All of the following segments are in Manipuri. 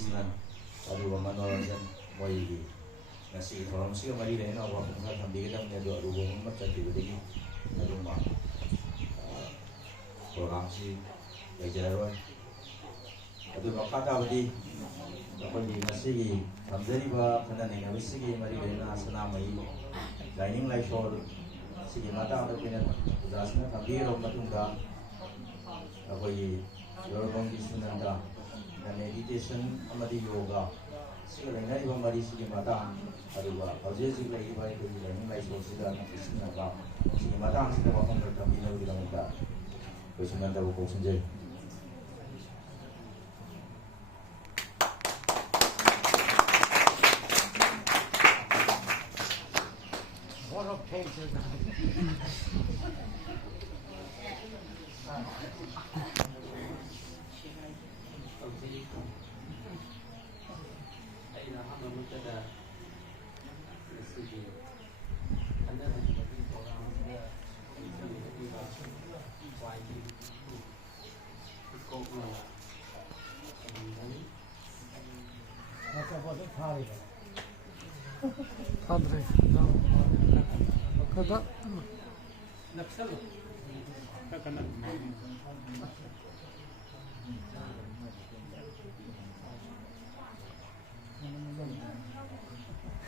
Krishnan aduga Manoranjan moigi ngasi thoram siga mari lena wa khumkha thambi gadam ne do aduga ma chati bedegi aduma program si lejaroi adu makata badi apni ngasi gi thamjari ba khana ne ngasi gi mari lena sana mai Laining Laison sigi mata ada pina jasna thambi ro matungda apoi yorong disunanda na meditation amadi yoga siga lengai ba mari sigi mata aduga ajeji lagi ba ko Laining Laison siga na kisna ba sigi mata siga ba pang thambi no dilamda ko sunanda ko sunjay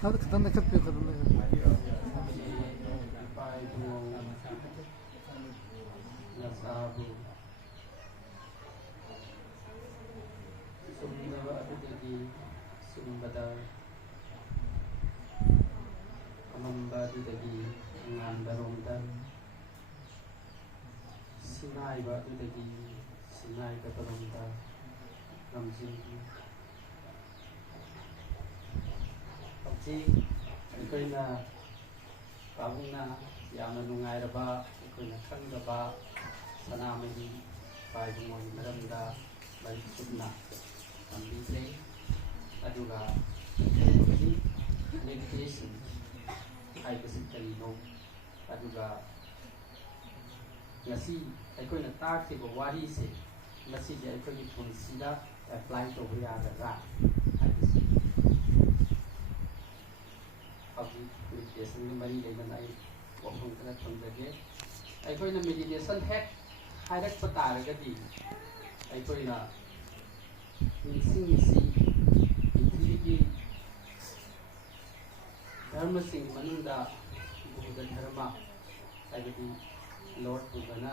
هذا كتبنا كتب ياخذ الله ꯑꯩꯈꯣꯏꯅ ꯄꯥꯕꯨꯡꯅ ꯌꯥꯝꯅ ꯅꯨꯡꯉꯥꯏꯔꯕ ꯑꯩꯈꯣꯏꯅ ꯈꯪꯗꯕ ꯁꯅꯥꯃꯍꯤ ꯄꯥꯏꯕꯨꯡꯒꯤ ꯃꯔꯝꯗ ꯂꯥꯏꯔꯤꯛ ꯁꯨꯝꯅ ꯇꯝꯕꯤꯈ꯭ꯔꯦ ꯑꯗꯨꯒ ꯃꯦꯗꯤꯇꯦꯁꯟ ꯍꯥꯏꯕꯁꯤ ꯀꯔꯤꯅꯣ ꯑꯗꯨꯒ ꯉꯁꯤ ꯑꯩꯈꯣꯏꯅ ꯇꯥꯈꯤꯕ ꯋꯥꯔꯤꯁꯦ ꯃꯁꯤꯁꯦ ꯑꯩꯈꯣꯏꯒꯤ ꯄꯨꯟꯁꯤꯗ ꯑꯦꯄ꯭ꯂꯥꯏ ꯇꯧꯕ ꯌꯥꯒꯗ꯭ꯔꯥ ꯍꯥꯏꯕꯁꯤ hꯧꯖꯤꯛ ꯃꯦꯗꯤꯇꯦꯁꯟꯒ ꯃꯔꯤ ꯂꯩꯅꯅ ꯑꯩ ꯋꯥꯐꯝ ꯈꯔ ꯊꯝꯖꯒꯦ ꯑꯩꯈꯣꯏꯅ ꯃꯦꯗꯤꯇꯦꯁꯟ ꯍꯦꯛ ꯍꯥꯏꯔꯛꯄ ꯇꯥꯔꯒꯗꯤ ꯑꯩꯈꯣꯏꯅ ꯅꯤꯡꯁꯤꯡꯉꯤꯁꯤ ꯄ꯭ꯔꯤꯊꯤꯕꯤꯒꯤ ꯙꯔꯃꯁꯤꯡꯒꯤ ꯃꯅꯨꯡꯗ ꯕꯨꯙ ꯙꯔꯃ ꯍꯥꯏꯕꯗꯤ ꯂꯣꯔꯗ ꯕꯨꯙꯅ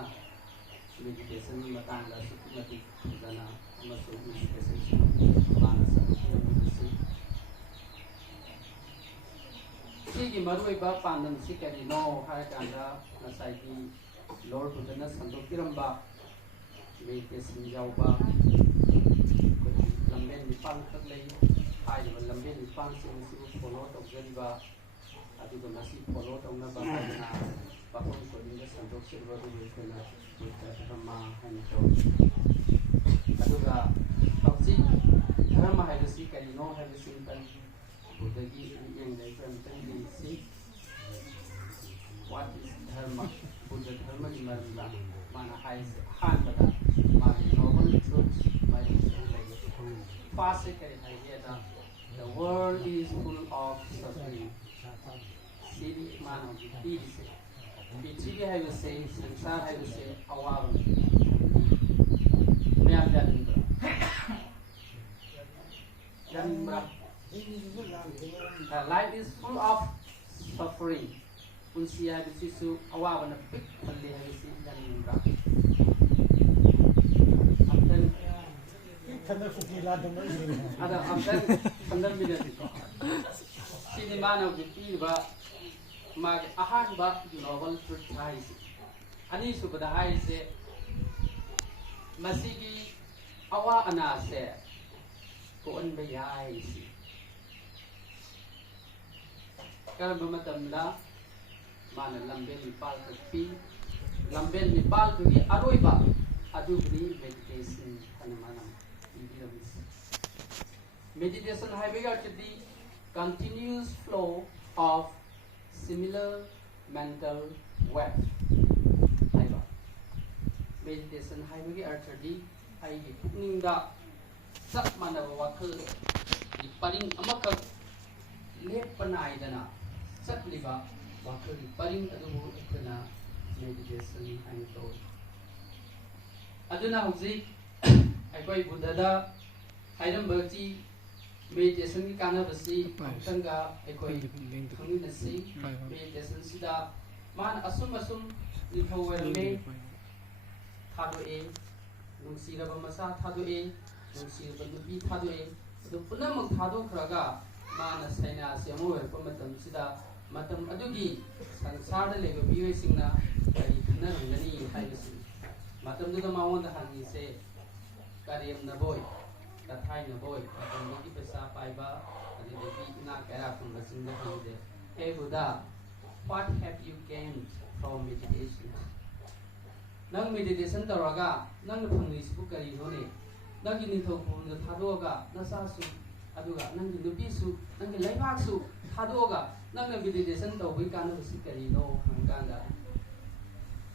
ꯃꯦꯗꯤꯇꯦꯁꯟꯒꯤ ꯃꯇꯥꯡꯗ ꯑꯁꯨꯛꯀꯤ ꯃꯇꯤꯛ ꯐꯖꯅ ꯑꯃꯁꯨꯡ ꯃꯦꯗꯤꯇꯦꯁꯟꯁꯨ ꯃꯥꯅ ꯁꯟꯗꯣꯛꯄꯤꯔꯝꯕꯁꯤ ꯁꯤꯒꯤ ꯃꯔꯨꯑꯣꯏꯕ ꯄꯥꯟꯗꯝꯁꯤ ꯀꯔꯤꯅꯣ ꯍꯥꯏꯔꯀꯥꯟꯗ ꯉꯁꯥꯏꯒꯤ ꯂꯣꯔꯗ ꯕꯨꯙꯅ ꯁꯟꯗꯣꯛꯄꯤꯔꯝꯕ ꯃꯦꯗꯤꯇꯦꯁꯟ ꯌꯥꯎꯕ ꯑꯩꯈꯣꯏꯒꯤ ꯂꯝꯕꯦꯟ ꯅꯤꯄꯥꯟꯈꯛ ꯂꯩ ꯍꯥꯏꯔꯤꯕ ꯂꯝꯕꯦꯟ ꯅꯤꯄꯥꯟꯁꯤꯡ ꯑꯁꯤꯕꯨ ꯐꯣꯂꯣ ꯇꯧꯖꯔꯤꯕ ꯑꯗꯨꯒ ꯃꯁꯤ ꯐꯣꯂꯣ ꯇꯧꯅꯕ ꯍꯥꯏꯗꯅ ꯃꯐꯝ ꯈꯨꯗꯤꯡꯗ ꯁꯟꯗꯣꯛꯆꯔꯤꯕ ꯑꯗꯨꯕꯨ ꯑꯩꯈꯣꯏꯅ ꯕꯨꯙ ꯙꯔꯃ ꯍꯥꯏꯅ ꯀꯧꯏ ꯑꯗꯨꯒ ꯍꯧꯖꯤꯛ ꯙꯔꯃ ꯍꯥꯏꯕꯁꯤ ꯀꯔꯤꯅꯣ ꯍꯥꯏꯕꯁꯤ ꯕꯨꯙꯒꯤ ꯃꯤꯠꯌꯦꯡꯗ ꯑꯩꯈꯣꯏ ꯑꯃꯇꯪ ꯌꯦꯡꯁꯤ ꯋꯥꯠ ꯏꯁ ꯙꯔꯃ ꯕꯨꯙ ꯙꯔꯃꯒꯤ ꯃꯔꯝꯗ ꯃꯥꯅ ꯍꯥꯏꯔꯤꯁꯦ ꯑꯍꯥꯟꯕꯗ ꯃꯥꯒꯤ ꯅꯣꯕꯜ ꯇ꯭ꯔꯨꯊ ꯃꯔꯤꯁꯤꯡ ꯂꯩ ꯐꯥꯔꯁꯁꯦ ꯀꯔꯤ ꯍꯥꯏꯒꯦꯗ ꯗ world is full of suffering ꯁꯤꯗꯤ ꯃꯥꯅ ꯍꯧꯖꯤꯛ ꯄꯤꯔꯤꯁꯦ ꯄ꯭ꯔꯤꯊꯤꯕꯤ ꯍꯥꯏꯕꯁꯦ ꯁꯪꯁꯥꯔ ꯍꯥꯏꯕꯁꯦ ꯑꯋꯥꯕꯅꯤ ꯃꯌꯥꯝ ꯌꯥꯅꯤꯡꯕ꯭ꯔꯥ ꯌꯥꯅꯤꯡꯕ꯭ꯔꯥ Life is full of suffering. Punsi habisisu awawana pik palle habisi yaningra. Amdan كذا فكيلا دم ada amdan amdan minati ko. Sini mana biti ba mag ahan ba novel truth haisi. Ani subada haisi masigi awa anase ko an bayaisi. Karena matamda mana lambel nipal kapi lambel nipal tugi aroiba adu bni meditation kanamana meditation haibiga chidi continuous flow of similar mental web haiba meditation haibagi arthadi ai pukningda ꯆꯞ ꯃꯥꯟꯅꯕ ꯋꯥꯈꯜ ꯄꯔꯤꯡ ꯑꯃꯈꯛ ꯂꯦꯞꯄ ꯅꯥꯏꯗꯅ ꯆꯠꯂꯤꯕ ꯋꯥꯈꯜꯒꯤ ꯄꯔꯤꯡ ꯑꯗꯨꯕꯨ ꯑꯩꯈꯣꯏꯅ ꯃꯦꯗꯤꯇꯦꯁꯟ ꯍꯥꯏꯅ ꯀꯧꯏ ꯑꯗꯨꯅ ꯍꯧꯖꯤꯛ ꯑꯩꯈꯣꯏ ꯕꯨꯙꯗ ꯍꯥꯏꯔꯝꯕꯁꯤ ꯃꯦꯗꯤꯇꯦꯁꯟꯒꯤ ꯀꯥꯟꯅꯕꯁꯤ ꯑꯃꯨꯛꯇꯪꯒ ꯑꯩꯈꯣꯏ ꯈꯪꯃꯤꯟꯅꯁꯤ ꯃꯦꯗꯤꯇꯦꯁꯟꯁꯤꯗ ꯃꯥꯅ ꯑꯁꯨꯝ ꯅꯤꯡꯊꯧ ꯑꯣꯏꯔꯝꯃꯦ ꯊꯥꯗꯣꯛꯑꯦ ꯅꯨꯡꯁꯤꯔꯕ ꯃꯆꯥ ꯊꯥꯗꯣꯛꯑꯦ ꯅꯨꯡꯁꯤꯔꯕ ꯅꯨꯄꯤ ꯊꯥꯗꯣꯛꯑꯦ ꯑꯗꯨ ꯄꯨꯝꯅꯃꯛ ꯊꯥꯗꯣꯛꯈ꯭ꯔꯒ ꯃꯥꯅ ꯁꯩꯅꯥꯁꯤ ꯑꯃ ꯑꯣꯏꯔꯛꯄ ꯃꯇꯝꯁꯤꯗ ꯃꯇꯝ ꯑꯗꯨꯒꯤ ꯁꯪꯁꯥꯔꯗ ꯂꯩꯕ ꯃꯤꯑꯣꯏꯁꯤꯡꯅ ꯀꯔꯤ ꯈꯟꯅꯔꯝꯒꯅꯤ ꯍꯥꯏꯕꯁꯤꯅꯤ ꯃꯇꯝꯗꯨꯗ ꯃꯉꯣꯟꯗ ꯍꯪꯉꯤꯁꯦ ꯀꯔꯦꯝꯅꯕꯣꯏ ꯀꯊꯥꯏꯅꯕꯣꯏ ꯃꯇꯝꯗꯨꯒꯤ ꯄꯩꯁꯥ ꯄꯥꯏꯕ ꯑꯗꯨꯗꯒꯤ ꯏꯅꯥꯛ ꯀꯩꯔꯥꯛ ꯈꯨꯟꯕꯁꯤꯡꯗ ꯍꯪꯉꯤꯁꯦ ꯍꯦ Buddha what have you gained from meditation nang meditation tawraga nang phangisibu karino nang nithau phumda thadoga nasasu aduga nang nupisu nang laibaksu thadoga nang meditation tawbi kana basi karino hangkanga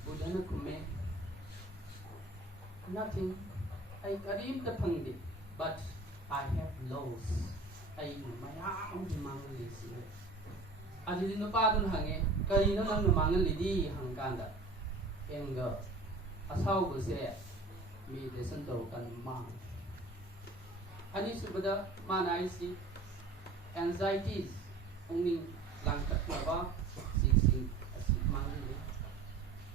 budana kumme nothing I karim ta phangde but I have lost I mayam mangli si adidi nupadun hange karino nang mangalidi hangkanda anger asawbase meditation tawkan mang ani subada manaisi anxieties ongning langkatnaba sing asi mangli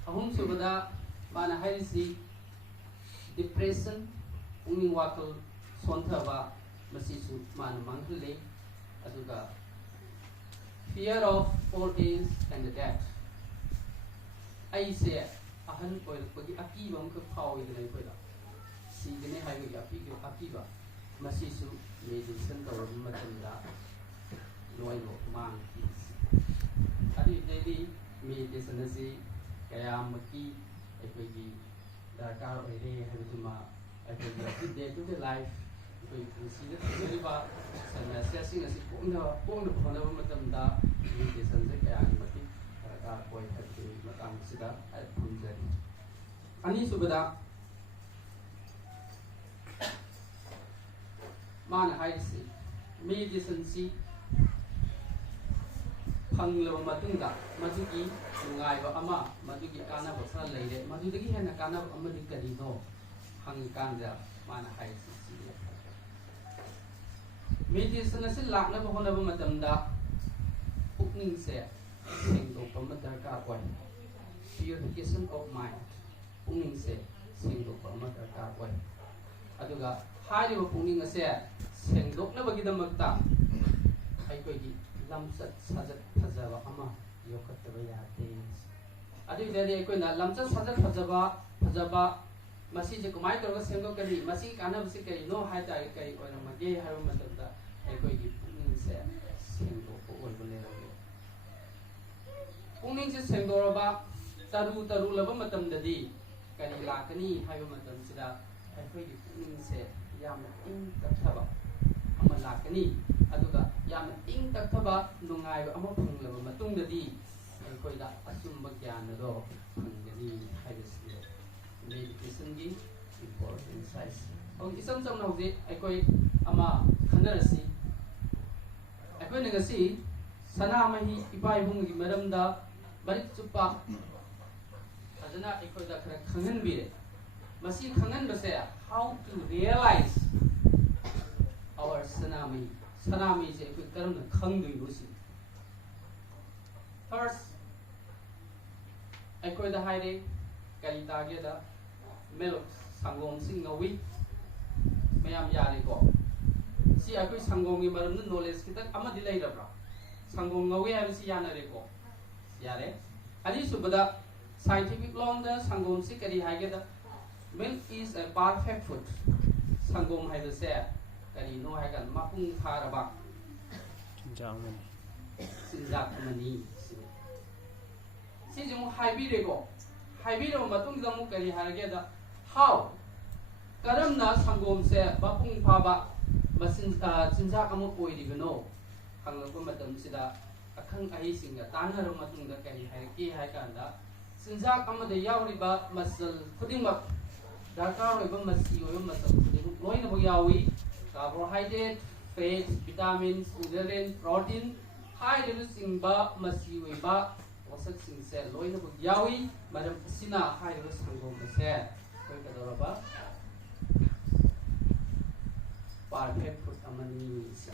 ahum subada mana haisi depression ongning wakal sonthaba masisu man mangli aduga fear of old age and death I say ahan oilpagi akiba amka phawidna koida sigene haibagi akiba masisu meditation tawra matamda loibo mang adi daily meditation asi kayamaki aikogi darkar oire haibituma aikogi day to day life koi kusida riba samasya sing asi pongna phona matamda meditation se kayamaki darkar oi haibiti matam sida ai phunjari ani subada man haisi meditation si phanglaba matungda madugi nungaiba ama madugi kanaba sa leire madudagi hena kanaba amadi karino hangkanda man haisi meditation asi lakna bahonaba matamda pukning se sengdokpa madarkar oi purification of mind pungning se sengdokpa madarkar oi aduga hairiba pungning ase sengdoknabagidamagta aikoigi lamsat sajat phajaba ama yokattaba yate adudari aikoina lamsat sajat phajaba masije kumai torga sengdokani masi kanabasi kai no haita kai oiramage haru matamda aikoigi pungning se sengdokpa oibulera pungning se sengdoraba taru laba matamdadi kani lakani haiba matamsida aikoigi pungning se yamna ing tathaba ama lakani aduga yamna ing tathaba nungaiba ama phanglaba matungdadi aikoida asumba gyana do phangani haibasi meditation gi important size ong isam samna hoje aikoi ama khanarasi aikoi ngasi sana mahi ipai bungi maramda barik chupa adana aikoida khara khangan bire masi khangan base how to realize our sanami je aikoi karamna khangdui bosi first aikoida haire kali tage da melo sangom sing ngawi mayam yare ko si aikoi sangom gi maramna knowledge kitak ama dilai rabra sangom ngawi habisi yanare ko yare ani subada scientific long da sangom si kari haige da milk is a perfect food sangom haida se kari no haigan mapung tharaba sinjak mani si jung haibi rego matung da mu kari haige da how karamna sangom se mapung phaba masin sinjak amu oiribano hangako matam sida akhang ahi singa tanharo matung da kari haike haikanda sinjak amada yauriba masal khudingmak darkar oiba masi oiba masal khuding loina bo yawi carbohydrate, fat, vitamins, mineral, protein, high level singba masi weba wasak sing se loina bu yawi madam sina high level sangom se koi kadoraba perfect food amani se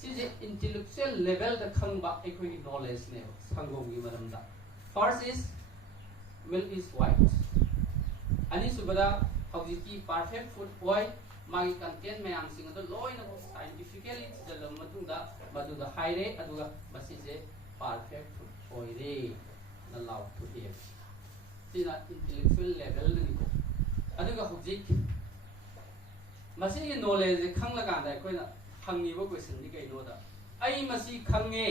sije intellectual level da khangba ekoi knowledge ne sangom gi madam da first is milk is white ani subada hawiki perfect food boy magi content mayam sing ado loina scientifically jalam matunda maduga haire aduga masije perfect food oire na law to here sina intellectual level ni ko aduga hawik masige knowledge khangla kan dai koina khangni bo question ni kai no da ai masi khange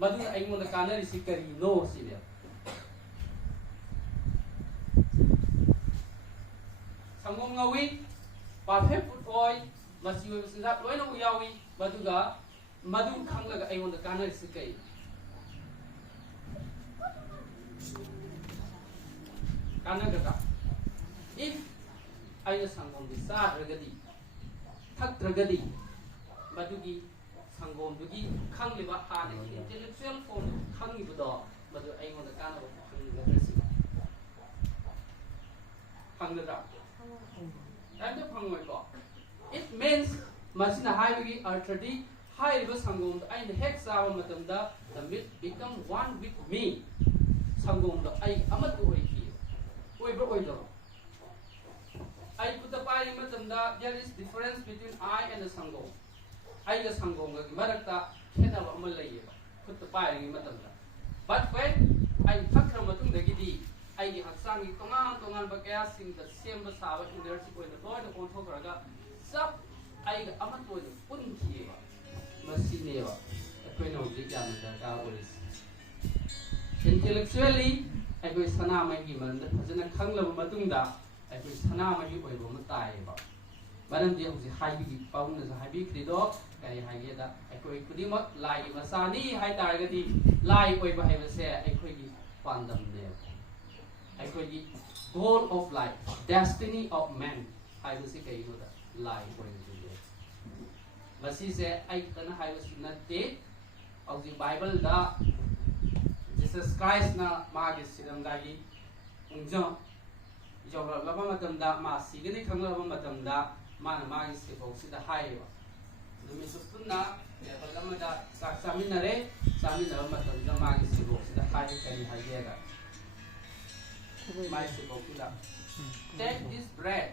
maduga ai mon da kanari si kari no si le sangom ngawi perfect food oil masi we sinda loina u yawi maduga madu khanglaga ayon da kanari si kai kanaga if ayo sangom di sa dragadi thak dragadi madugi sangom dugi khangliba hana intellectual form khangli do madu ayon da kanaba khanglaga si khanglaga it means masina highway artery high river sangom I hex our matamda the meat become one with me sangom the I amatu oiki oiber oido I put the pie matamda there is difference between I and the sangom I the sangom ga marakta khena ba amal lay put the pie matamda but when I thakra matung da gidi I get Haksang Tongan but gassing the same Basava in the Ersi point the Lord of Pontograga. Sup, I amat with the Punki Masineva, a queen of the Yamata. Intellectually, I go Sanama Giman, the President Kangla Matunda, I go Sanama Gimataiba. Madam the high found as a high big dog, I get that I could put him up like Masani, high targety, lie over heaven say, I could find them there. I call it goal of life, destiny of man. I will say you know that life for example. But she said I can have not date of the Bible da Jesus Christ na magis sidam dagi unjo jawra laba matam da ma sigani khangla laba matam da ma na magis ke fok sida haiwa dumi supuna level lama da saminare matam da magis ke fok sida hai kari haiega my Sibokula. Take this bread,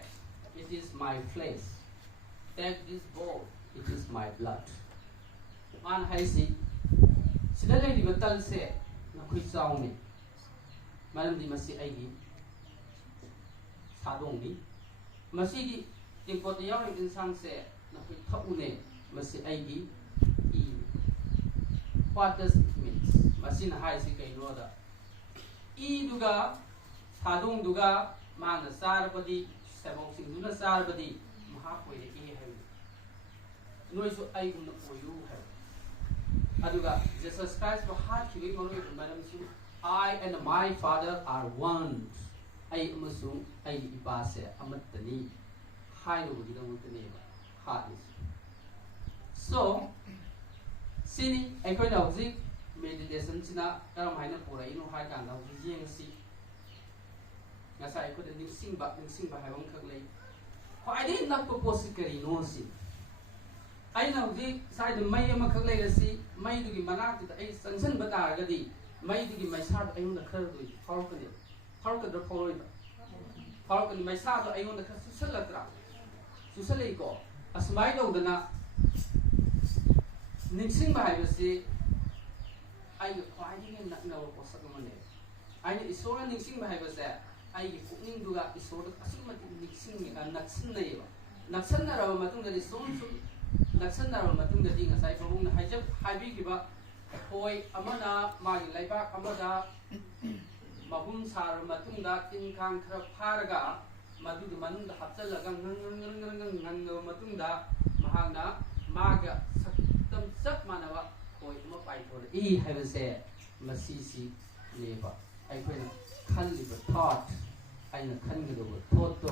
it is my flesh. Take this bowl, it is my blood. Man haisi. Sila lagi betul se nak kuisau ni. Malam di masih aigi. Sadong ni. Masih di tempat yang insan se nak kuitau ni masih aigi. What does it mean? Masih nak haisi kau inoda. I juga Hadung duga mana sarbadi sebong sing duna sarbadi mahapoi de e hai noi so ai gum no poyu hai aduga Jesus Christ for heart ki mo noi madam su I and my father are one ai amasung ai ipase amatani hai no gi dong tani heart is so sini ai ko da zik meditation sina karam haina pura ino hai kan da yeng si Ngasai ko din sing ba habang kaglay. Ko I did not propose kari no si. I know di sai de may makaglay si may dugi manat ai sansan bata gadi may dugi may sa ay na khar dui how ka da follow ita how ka may sa ay na khar susalatra susalay ko asmay daw dana ningsing ba hayo si ay ko I didn't know ko sa kamane ay isora ningsing ba hayo sa I pukning duga isod asumati mixing naksin na iba naksan na raw matung dali son naksan na raw matung dali nga sai pabung na hajab habi giba hoy amana magi laiba amada mabum sar matung da tin kang khara pharaga madu du manung da hapsal ga ngang matung da mahagna maga saktam sak manawa hoy ma pai thor I have say masisi leba I can thought I can thought